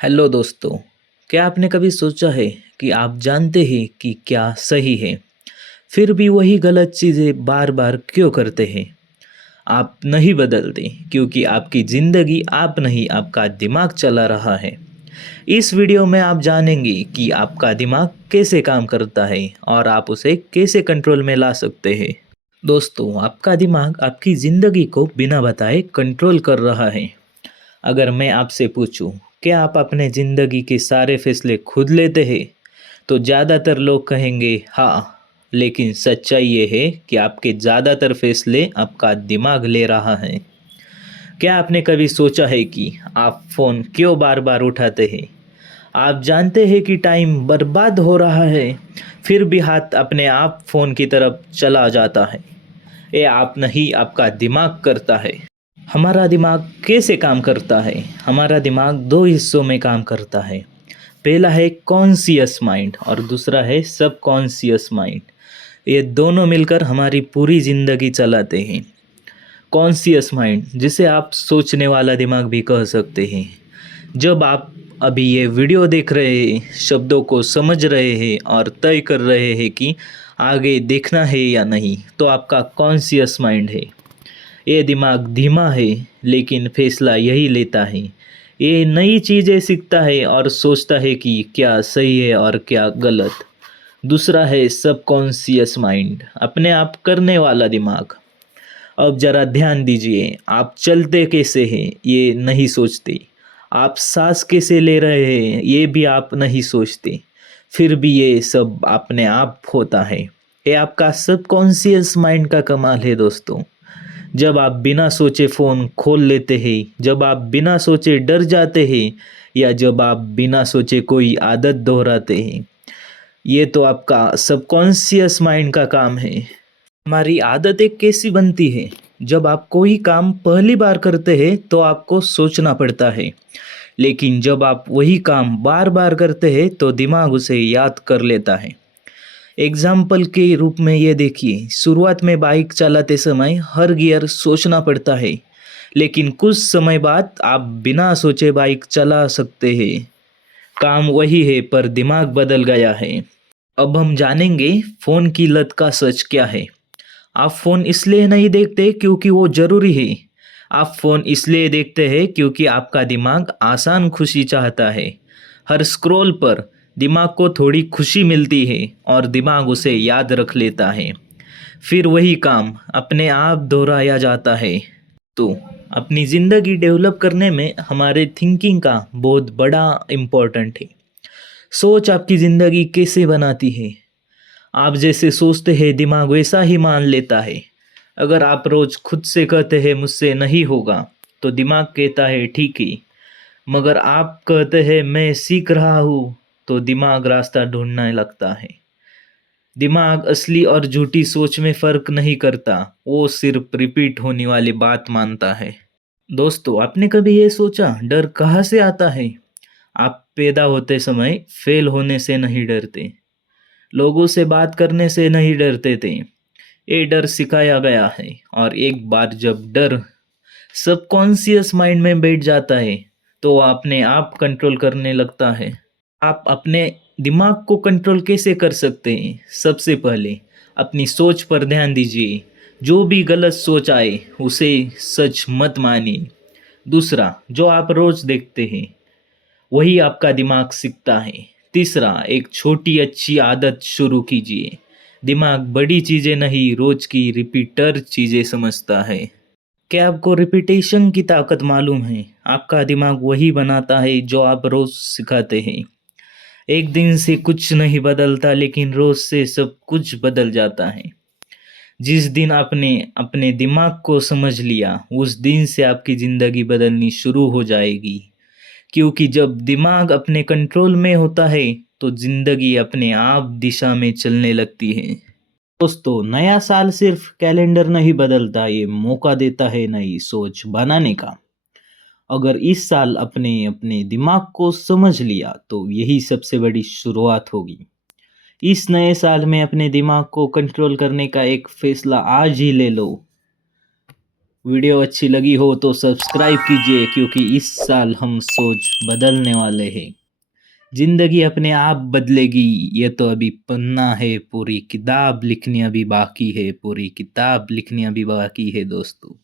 Hello दोस्तों। क्या आपने कभी सोचा है कि आप जानते हैं कि क्या सही है, फिर भी वही गलत चीज़ें बार बार क्यों करते हैं? आप नहीं बदलते क्योंकि आपकी ज़िंदगी आप नहीं, आपका दिमाग चला रहा है। इस वीडियो में आप जानेंगे कि आपका दिमाग कैसे काम करता है और आप उसे कैसे कंट्रोल में ला सकते हैं। दोस्तों, आपका दिमाग आपकी ज़िंदगी को बिना बताए कंट्रोल कर रहा है। अगर मैं आपसे पूछूं, क्या आप अपने ज़िंदगी के सारे फैसले खुद लेते हैं? तो ज़्यादातर लोग कहेंगे हाँ, लेकिन सच्चाई ये है कि आपके ज़्यादातर फैसले आपका दिमाग ले रहा है। क्या आपने कभी सोचा है कि आप फ़ोन क्यों बार बार उठाते हैं? आप जानते हैं कि टाइम बर्बाद हो रहा है, फिर भी हाथ अपने आप फ़ोन की तरफ चला जाता है। ये आप नहीं, आपका दिमाग करता है। हमारा दिमाग कैसे काम करता है? हमारा दिमाग दो हिस्सों में काम करता है। पहला है कॉन्शियस माइंड और दूसरा है सब कॉन्शियस माइंड। ये दोनों मिलकर हमारी पूरी ज़िंदगी चलाते हैं। कॉन्शियस माइंड, जिसे आप सोचने वाला दिमाग भी कह सकते हैं। जब आप अभी ये वीडियो देख रहे हैं, शब्दों को समझ रहे हैं और तय कर रहे हैं कि आगे देखना है या नहीं, तो आपका कॉन्शियस माइंड है। ये दिमाग धीमा है, लेकिन फैसला यही लेता है। ये नई चीज़ें सीखता है और सोचता है कि क्या सही है और क्या गलत। दूसरा है सबकॉन्शियस माइंड, अपने आप करने वाला दिमाग। अब ज़रा ध्यान दीजिए, आप चलते कैसे हैं ये नहीं सोचते। आप सांस कैसे ले रहे हैं ये भी आप नहीं सोचते। फिर भी ये सब अपने आप होता है। ये आपका सबकॉन्शियस माइंड का कमाल है दोस्तों। जब आप बिना सोचे फ़ोन खोल लेते हैं, जब आप बिना सोचे डर जाते हैं, या जब आप बिना सोचे कोई आदत दोहराते हैं, ये तो आपका सबकॉन्शियस माइंड का काम है। हमारी आदतें कैसी बनती है? जब आप कोई काम पहली बार करते हैं तो आपको सोचना पड़ता है, लेकिन जब आप वही काम बार बार करते हैं तो दिमाग उसे याद कर लेता है। एग्जाम्पल के रूप में ये देखिए, शुरुआत में बाइक चलाते समय हर गियर सोचना पड़ता है, लेकिन कुछ समय बाद आप बिना सोचे बाइक चला सकते हैं। काम वही है पर दिमाग बदल गया है। अब हम जानेंगे फ़ोन की लत का सच क्या है। आप फ़ोन इसलिए नहीं देखते क्योंकि वो ज़रूरी है। आप फ़ोन इसलिए देखते हैं क्योंकि आपका दिमाग आसान खुशी चाहता है। हर स्क्रॉल पर दिमाग को थोड़ी खुशी मिलती है और दिमाग उसे याद रख लेता है। फिर वही काम अपने आप दोहराया जाता है। तो अपनी ज़िंदगी डेवलप करने में हमारे थिंकिंग का बहुत बड़ा इम्पोर्टेंट है। सोच आपकी ज़िंदगी कैसे बनाती है? आप जैसे सोचते हैं दिमाग वैसा ही मान लेता है। अगर आप रोज खुद से कहते हैं मुझसे नहीं होगा, तो दिमाग कहता है ठीक है। मगर आप कहते हैं मैं सीख रहा हूँ, तो दिमाग रास्ता ढूंढने लगता है। दिमाग असली और झूठी सोच में फर्क नहीं करता, वो सिर्फ रिपीट होने वाली बात मानता है। दोस्तों, आपने कभी ये सोचा डर कहाँ से आता है? आप पैदा होते समय फेल होने से नहीं डरते, लोगों से बात करने से नहीं डरते थे। ये डर सिखाया गया है, और एक बार जब डर सबकॉन्शियस माइंड में बैठ जाता है तो वो अपने आप कंट्रोल करने लगता है। आप अपने दिमाग को कंट्रोल कैसे कर सकते हैं? सबसे पहले अपनी सोच पर ध्यान दीजिए। जो भी गलत सोच आए उसे सच मत मानिए। दूसरा, जो आप रोज देखते हैं वही आपका दिमाग सीखता है। तीसरा, एक छोटी अच्छी आदत शुरू कीजिए। दिमाग बड़ी चीज़ें नहीं, रोज की रिपीटर चीज़ें समझता है। क्या आपको रिपीटेशन की ताकत मालूम है? आपका दिमाग वही बनाता है जो आप रोज सिखाते हैं। एक दिन से कुछ नहीं बदलता, लेकिन रोज से सब कुछ बदल जाता है। जिस दिन आपने अपने दिमाग को समझ लिया, उस दिन से आपकी ज़िंदगी बदलनी शुरू हो जाएगी। क्योंकि जब दिमाग अपने कंट्रोल में होता है तो जिंदगी अपने आप दिशा में चलने लगती है। दोस्तों, नया साल सिर्फ कैलेंडर नहीं बदलता, ये मौका देता है नई सोच बनाने का। अगर इस साल अपने अपने दिमाग को समझ लिया तो यही सबसे बड़ी शुरुआत होगी। इस नए साल में अपने दिमाग को कंट्रोल करने का एक फैसला आज ही ले लो। वीडियो अच्छी लगी हो तो सब्सक्राइब कीजिए क्योंकि इस साल हम सोच बदलने वाले हैं। ज़िंदगी अपने आप बदलेगी, ये तो अभी पन्ना है, पूरी किताब लिखनी अभी बाकी है, पूरी किताब लिखनी अभी बाकी है दोस्तों।